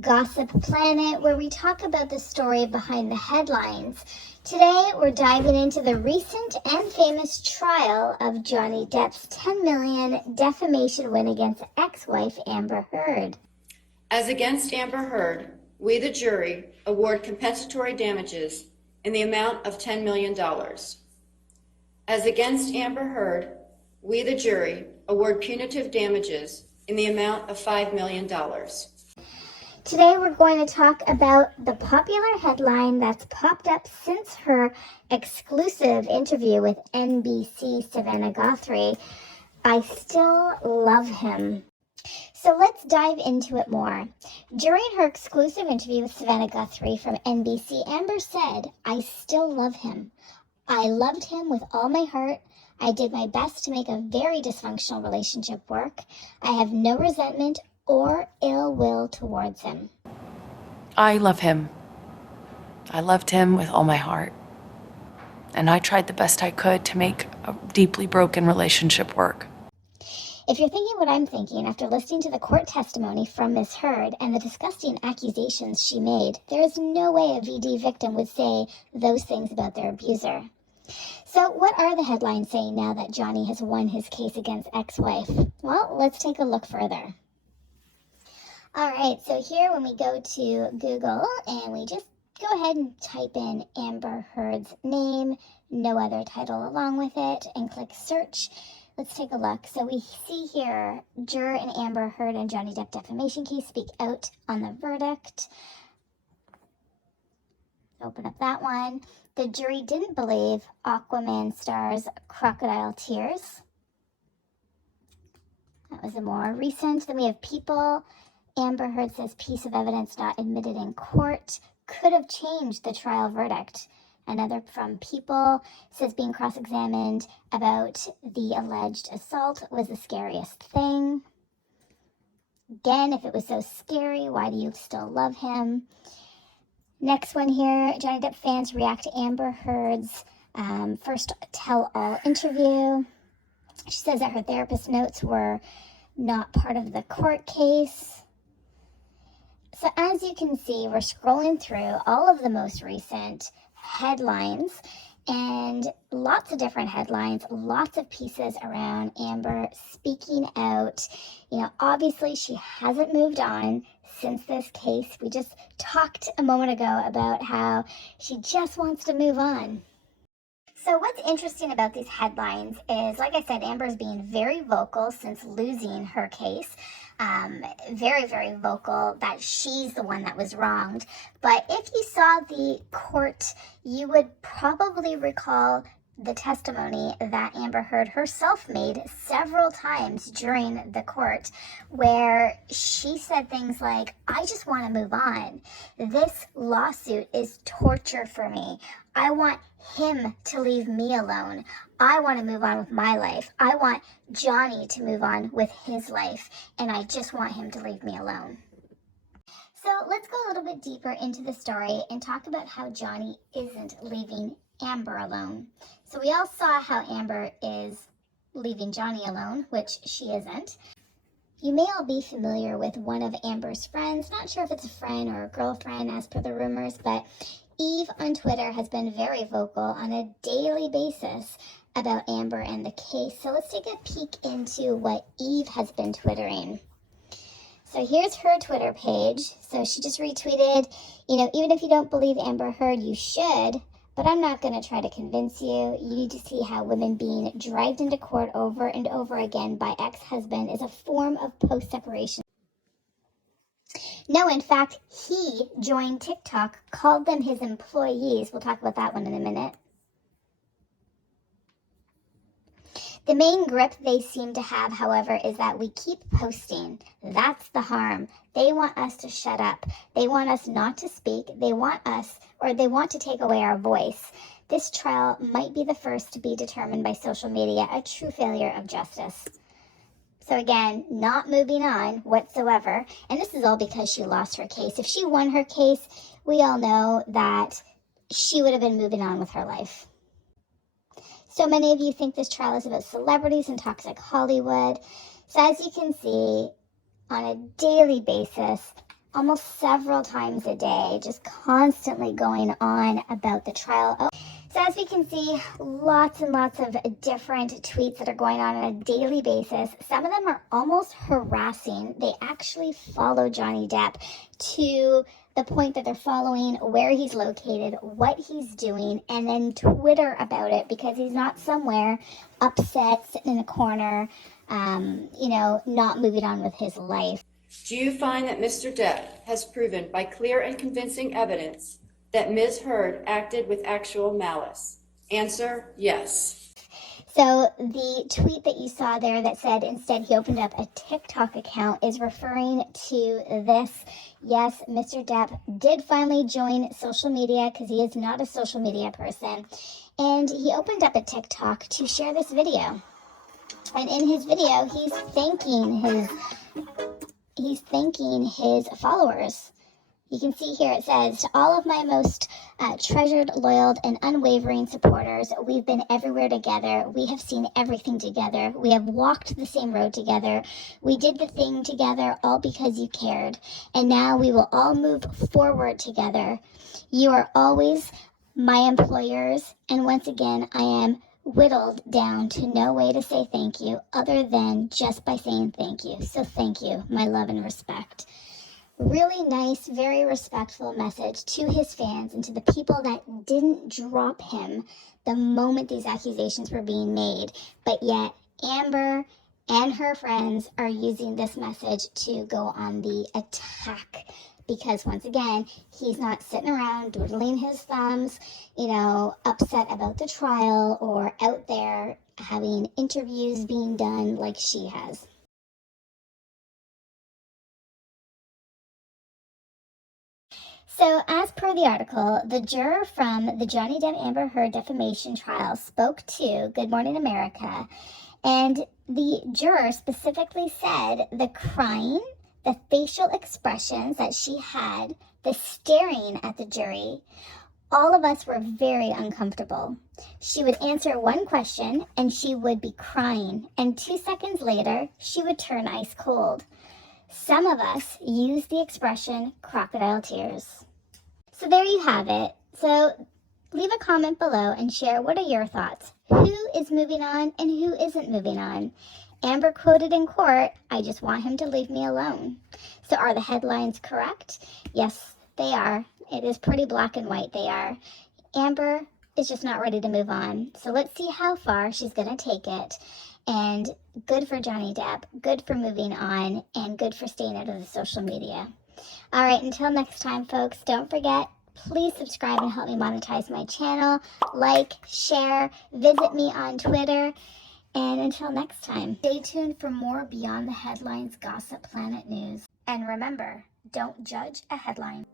Gossip Planet, where we talk about the story behind the headlines. Today, we're diving into the recent and famous trial of Johnny Depp's $10 million defamation win against ex-wife Amber Heard. As against Amber Heard, we, the jury, award compensatory damages in the amount of $10 million. As against Amber Heard, we, the jury, award punitive damages in the amount of $5 million. Today we're going to talk about the popular headline that's popped up since her exclusive interview with NBC Savannah Guthrie, "I Still Love Him." So let's dive into it more. During her exclusive interview with Savannah Guthrie from NBC, Amber said, "I still love him. I loved him with all my heart. I did my best to make a very dysfunctional relationship work. I have no resentment or ill will towards him." I love him. I loved him with all my heart. And I tried the best I could to make a deeply broken relationship work. If you're thinking what I'm thinking after listening to the court testimony from Ms. Heard and the disgusting accusations she made, there is no way a VD victim would say those things about their abuser. So what are the headlines saying now that Johnny has won his case against ex-wife? Well, let's take a look further. All right, so here when we go to Google and we just go ahead and type in Amber Heard's name, no other title along with it, and click search. Let's take a look. So we see here, juror in Amber Heard and Johnny Depp defamation case speak out on the verdict. Open up that one. The jury didn't believe Aquaman star's crocodile tears. That was a more recent. Then we have People. Amber Heard says piece of evidence not admitted in court could have changed the trial verdict. Another from People says being cross-examined about the alleged assault was the scariest thing. Again, if it was so scary, why do you still love him? Next one here, Johnny Depp fans react to Amber Heard's first tell-all interview. She says that her therapist notes were not part of the court case. So as you can see, we're scrolling through all of the most recent headlines and lots of different headlines, lots of pieces around Amber speaking out. You know, obviously she hasn't moved on since this case. We just talked a moment ago about how she just wants to move on. So what's interesting about these headlines is, like I said, Amber's being very vocal since losing her case. Very, very vocal that she's the one that was wronged. But if you saw the court, you would probably recall the testimony that Amber Heard herself made several times during the court, where she said things like, "I just want to move on. This lawsuit is torture for me. I want him to leave me alone. I want to move on with my life. I want Johnny to move on with his life, and I just want him to leave me alone." So let's go a little bit deeper into the story and talk about how Johnny isn't leaving Amber alone. So we all saw how Amber is leaving Johnny alone, which she isn't. You may all be familiar with one of Amber's friends. Not sure if it's a friend or a girlfriend as per the rumors, but Eve on Twitter has been very vocal on a daily basis about Amber and the case. So let's take a peek into what Eve has been twittering. So here's her Twitter page. So she just retweeted, even if you don't believe Amber Heard, you should, but I'm not going to try to convince you. You need to see how women being dragged into court over and over again by ex-husband is a form of post-separation. No, in fact, he joined TikTok, called them his employees. We'll talk about that one in a minute. The main grip they seem to have, however, is that we keep posting. That's the harm. They want us to shut up. They want us not to speak. They want to take away our voice. This trial might be the first to be determined by social media, a true failure of justice. So again, not moving on whatsoever. And this is all because she lost her case. If she won her case, we all know that she would have been moving on with her life. So many of you think this trial is about celebrities and toxic Hollywood. So as you can see, on a daily basis, almost several times a day, just constantly going on about the trial. Oh, so as we can see, lots and lots of different tweets that are going on a daily basis. Some of them are almost harassing. They actually follow Johnny Depp to the point that they're following where he's located, what he's doing, and then Twitter about it because he's not somewhere upset, sitting in a corner, not moving on with his life. Do you find that Mr. Depp has proven by clear and convincing evidence that Ms. Heard acted with actual malice? Answer, yes. So the tweet that you saw there that said instead he opened up a TikTok account is referring to this. Yes, Mr. Depp did finally join social media because he is not a social media person. And he opened up a TikTok to share this video. And in his video, he's thanking his followers. You can see here it says, to all of my most treasured, loyal, and unwavering supporters, we've been everywhere together. We have seen everything together. We have walked the same road together. We did the thing together all because you cared. And now we will all move forward together. You are always my employers. And once again, I am whittled down to no way to say thank you other than just by saying thank you. So thank you, my love and respect. Really nice, very respectful message to his fans and to the people that didn't drop him the moment these accusations were being made. But yet, Amber and her friends are using this message to go on the attack. Because once again, he's not sitting around twiddling his thumbs, upset about the trial or out there having interviews being done like she has. So, as per the article, the juror from the Johnny Depp Amber Heard defamation trial spoke to Good Morning America, and the juror specifically said the crying, the facial expressions that she had, the staring at the jury, all of us were very uncomfortable. She would answer one question and she would be crying, and 2 seconds later, she would turn ice cold. Some of us use the expression crocodile tears. So there you have it. So leave a comment below and share what are your thoughts. Who is moving on and who isn't moving on? Amber quoted in court, I just want him to leave me alone. So are the headlines correct? Yes, they are. It is pretty black and white, they are. Amber is just not ready to move on. So let's see how far she's going to take it. And good for Johnny Depp, good for moving on, and good for staying out of the social media. All right, until next time, folks, don't forget, please subscribe and help me monetize my channel. Like, share, visit me on Twitter. And until next time, stay tuned for more Beyond the Headlines Gossip Planet news. And remember, don't judge a headline.